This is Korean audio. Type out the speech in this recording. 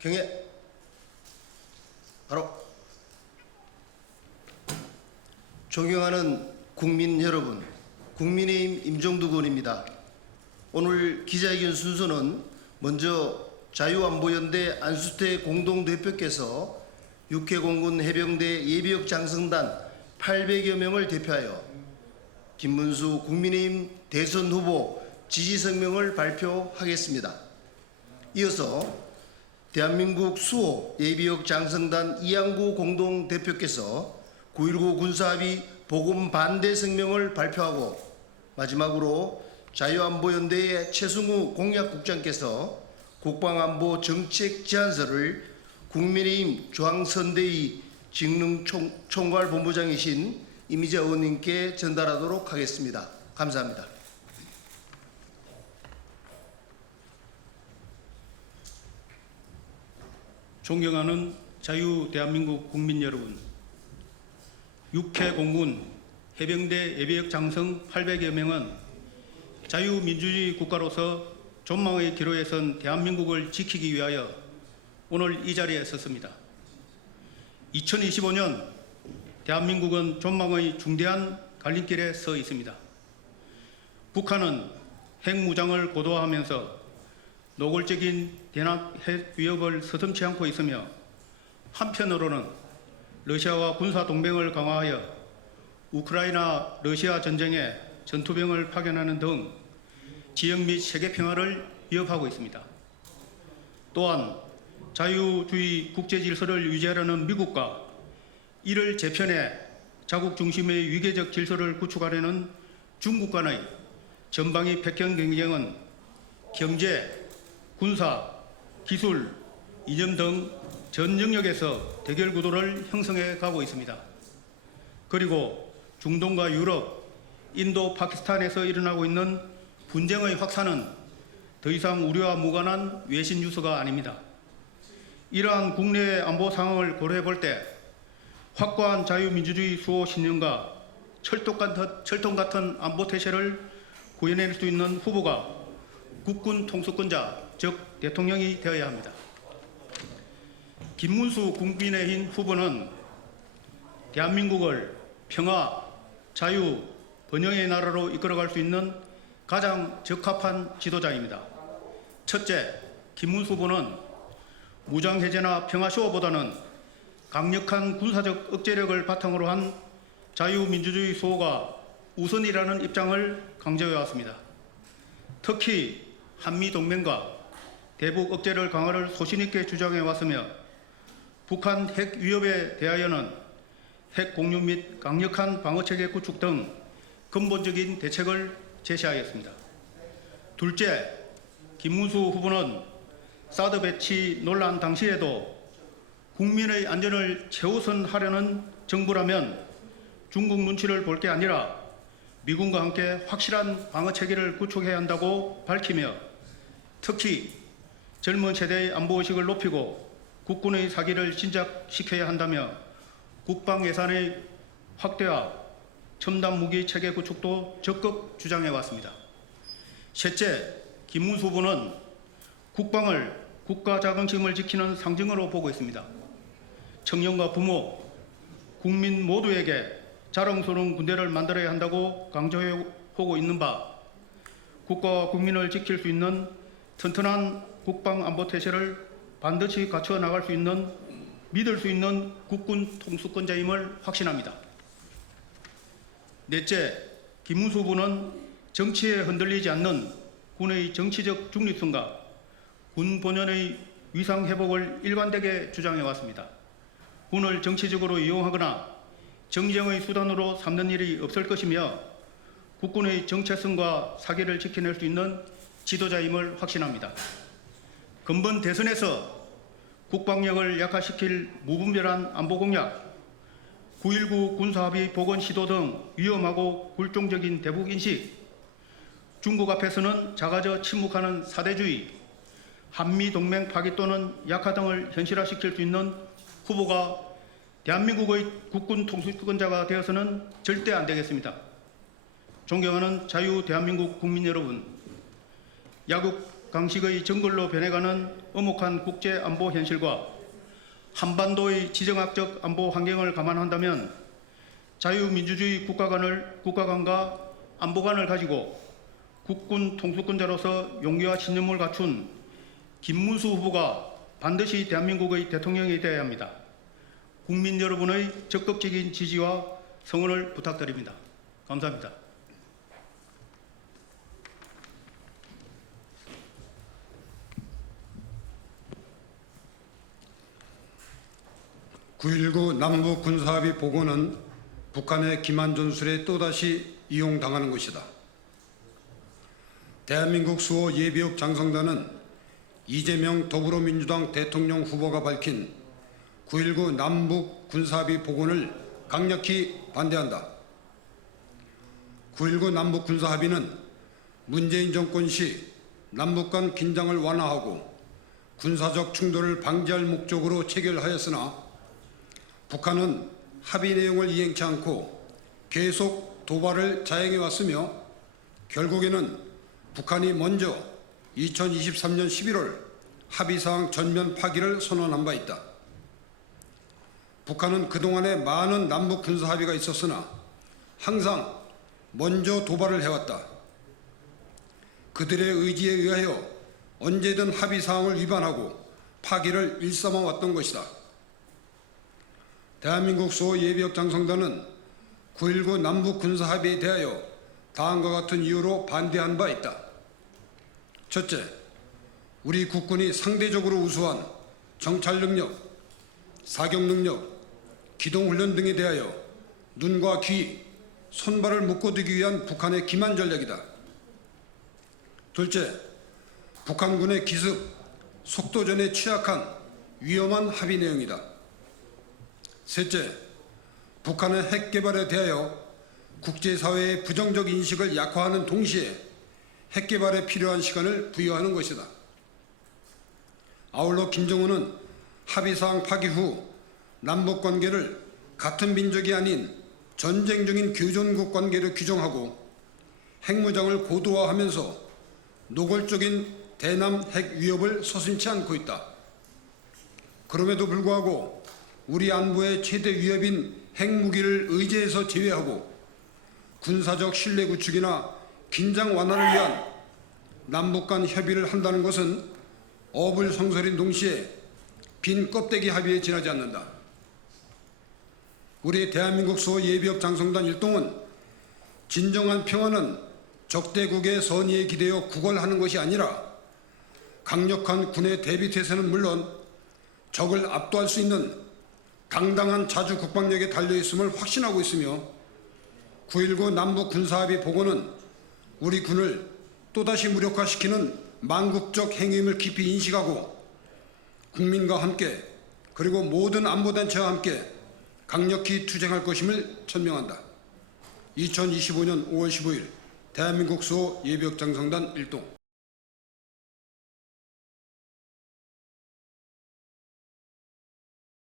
경례. 바로. 존경하는 국민 여러분, 국민의힘 임종두 의원입니다. 오늘 기자회견 순서는 먼저 자유안보연대 안수태 공동대표께서 육해공군 해병대 예비역 장성단 800여 명을 대표하여 김문수 국민의힘 대선 후보 지지성명을 발표하겠습니다. 이어서 대한민국 수호 예비역 장성단 이양구 공동대표께서 9.19 군사합의 복음 반대 성명을 발표하고 마지막으로 자유안보연대의 최승우 공약국장께서 국방안보 정책 제안서를 국민의힘 중앙선대위 직능총괄본부장이신 이미자 의원님께 전달하도록 하겠습니다. 감사합니다. 존경하는 자유 대한민국 국민 여러분, 육해공군 해병대 예비역 장성 800여 명은 자유민주주의 국가로서 존망의 기로에 선 대한민국을 지키기 위하여 오늘 이 자리에 섰습니다. 2025년 대한민국은 존망의 중대한 갈림길에 서 있습니다. 북한은 핵무장을 고도화하면서 노골적인 대남 핵 위협을 서슴지 않고 있으며 한편으로는 러시아와 군사 동맹을 강화하여 우크라이나 러시아 전쟁에 전투병을 파견하는 등 지역 및 세계 평화를 위협하고 있습니다. 또한 자유주의 국제 질서를 유지하려는 미국과 이를 재편해 자국 중심의 위계적 질서를 구축하려는 중국 간의 전방위 백경 경쟁은 경제, 군사, 기술, 이념 등 전 영역에서 대결 구도를 형성해 가고 있습니다. 그리고 중동과 유럽, 인도, 파키스탄에서 일어나고 있는 분쟁의 확산은 더 이상 우려와 무관한 외신 뉴스가 아닙니다. 이러한 국내의 안보 상황을 고려해 볼 때 확고한 자유민주주의 수호 신념과 철통 같은 안보 태세를 구현해낼 수 있는 후보가 국군 통수권자, 즉 대통령이 되어야 합니다. 김문수 국민의힘 후보는 대한민국을 평화, 자유, 번영의 나라로 이끌어갈 수 있는 가장 적합한 지도자입니다. 첫째, 김문수 후보는 무장해제나 평화쇼보다는 강력한 군사적 억제력을 바탕으로 한 자유민주주의 수호가 우선이라는 입장을 강조해왔습니다. 특히 한미동맹과 대북 억제를 강화를 소신있게 주장해왔으며 북한 핵 위협에 대하여는 핵 공유 및 강력한 방어체계 구축 등 근본적인 대책을 제시하였습니다. 둘째, 김문수 후보는 사드 배치 논란 당시에도 국민의 안전을 최우선하려는 정부라면 중국 눈치를 볼 게 아니라 미군과 함께 확실한 방어체계를 구축해야 한다고 밝히며 특히 젊은 세대의 안보의식을 높이고 국군의 사기를 진작시켜야 한다며 국방 예산의 확대와 첨단 무기 체계 구축도 적극 주장해 왔습니다. 셋째, 김문수 후보는 국방을 국가 자긍심을 지키는 상징으로 보고 있습니다. 청년과 부모, 국민 모두에게 자랑스러운 군대를 만들어야 한다고 강조해 오고 있는 바 국가와 국민을 지킬 수 있는 튼튼한 국방 안보 태세를 반드시 갖춰 나갈 수 있는 믿을 수 있는 국군 통수권자임을 확신합니다. 넷째, 김문수 후보는 정치에 흔들리지 않는 군의 정치적 중립성과 군 본연의 위상 회복을 일관되게 주장해 왔습니다. 군을 정치적으로 이용하거나 정쟁의 수단으로 삼는 일이 없을 것이며 국군의 정체성과 사기를 지켜낼 수 있는 지도자임을 확신합니다. 근본 대선에서 국방력을 약화시킬 무분별한 안보 공약, 9.19 군사합의 복원 시도 등 위험하고 굴종적인 대북 인식, 중국 앞에서는 작아져 침묵하는 사대주의, 한미동맹 파기 또는 약화 등을 현실화시킬 수 있는 후보가 대한민국의 국군 통수권자가 되어서는 절대 안 되겠습니다. 존경하는 자유 대한민국 국민 여러분, 야국 강식의 정글로 변해가는 엄혹한 국제 안보 현실과 한반도의 지정학적 안보 환경을 감안한다면 자유민주주의 국가 간과 안보관을 가지고 국군 통수권자로서 용기와 신념을 갖춘 김문수 후보가 반드시 대한민국의 대통령이 되어야 합니다. 국민 여러분의 적극적인 지지와 성원을 부탁드립니다. 감사합니다. (9.19) 남북 군사합의 복원은 북한의 기만 전술에 또다시 이용당하는 것이다. 대한민국 수호 예비역 장성단은 이재명 더불어민주당 대통령 후보가 밝힌 9.19 남북 군사합의 복원을 강력히 반대한다. 9.19 남북 군사합의는 문재인 정권 시 남북 간 긴장을 완화하고 군사적 충돌을 방지할 목적으로 체결하였으나 북한은 합의 내용을 이행치 않고 계속 도발을 자행해 왔으며 결국에는 북한이 먼저 2023년 11월 합의사항 전면 파기를 선언한 바 있다. 북한은 그동안에 많은 남북 군사 합의가 있었으나 항상 먼저 도발을 해왔다. 그들의 의지에 의하여 언제든 합의사항을 위반하고 파기를 일삼아 왔던 것이다. 대한민국 수호 예비역 장성단은 9.19 남북 군사합의에 대하여 다음과 같은 이유로 반대한 바 있다. 첫째, 우리 국군이 상대적으로 우수한 정찰 능력, 사격 능력, 기동훈련 등에 대하여 눈과 귀, 손발을 묶어두기 위한 북한의 기만 전략이다. 둘째, 북한군의 기습, 속도전에 취약한 위험한 합의 내용이다. 셋째, 북한의 핵 개발에 대하여 국제사회의 부정적 인식을 약화하는 동시에 핵 개발에 필요한 시간을 부여하는 것이다. 아울러 김정은은 합의사항 파기 후 남북관계를 같은 민족이 아닌 전쟁 중인 교전국 관계로 규정하고 핵무장을 고도화하면서 노골적인 대남 핵 위협을 서슴지 않고 있다. 그럼에도 불구하고 우리 안보의 최대 위협인 핵무기를 의제해서 제외하고 군사적 신뢰 구축이나 긴장 완화를 위한 남북 간 협의를 한다는 것은 어불성설인 동시에 빈 껍데기 합의에 지나지 않는다. 우리 대한민국 수호 예비역 장성단 일동은 진정한 평화는 적대국의 선의에 기대어 구걸하는 것이 아니라 강력한 군의 대비태세는 물론 적을 압도할 수 있는 당당한 자주 국방력에 달려있음을 확신하고 있으며 9.19 남북 군사합의 복원은 우리 군을 또다시 무력화시키는 망국적 행위임을 깊이 인식하고 국민과 함께 그리고 모든 안보단체와 함께 강력히 투쟁할 것임을 천명한다. 2025년 5월 15일 대한민국 수호 예비역 장성단 일동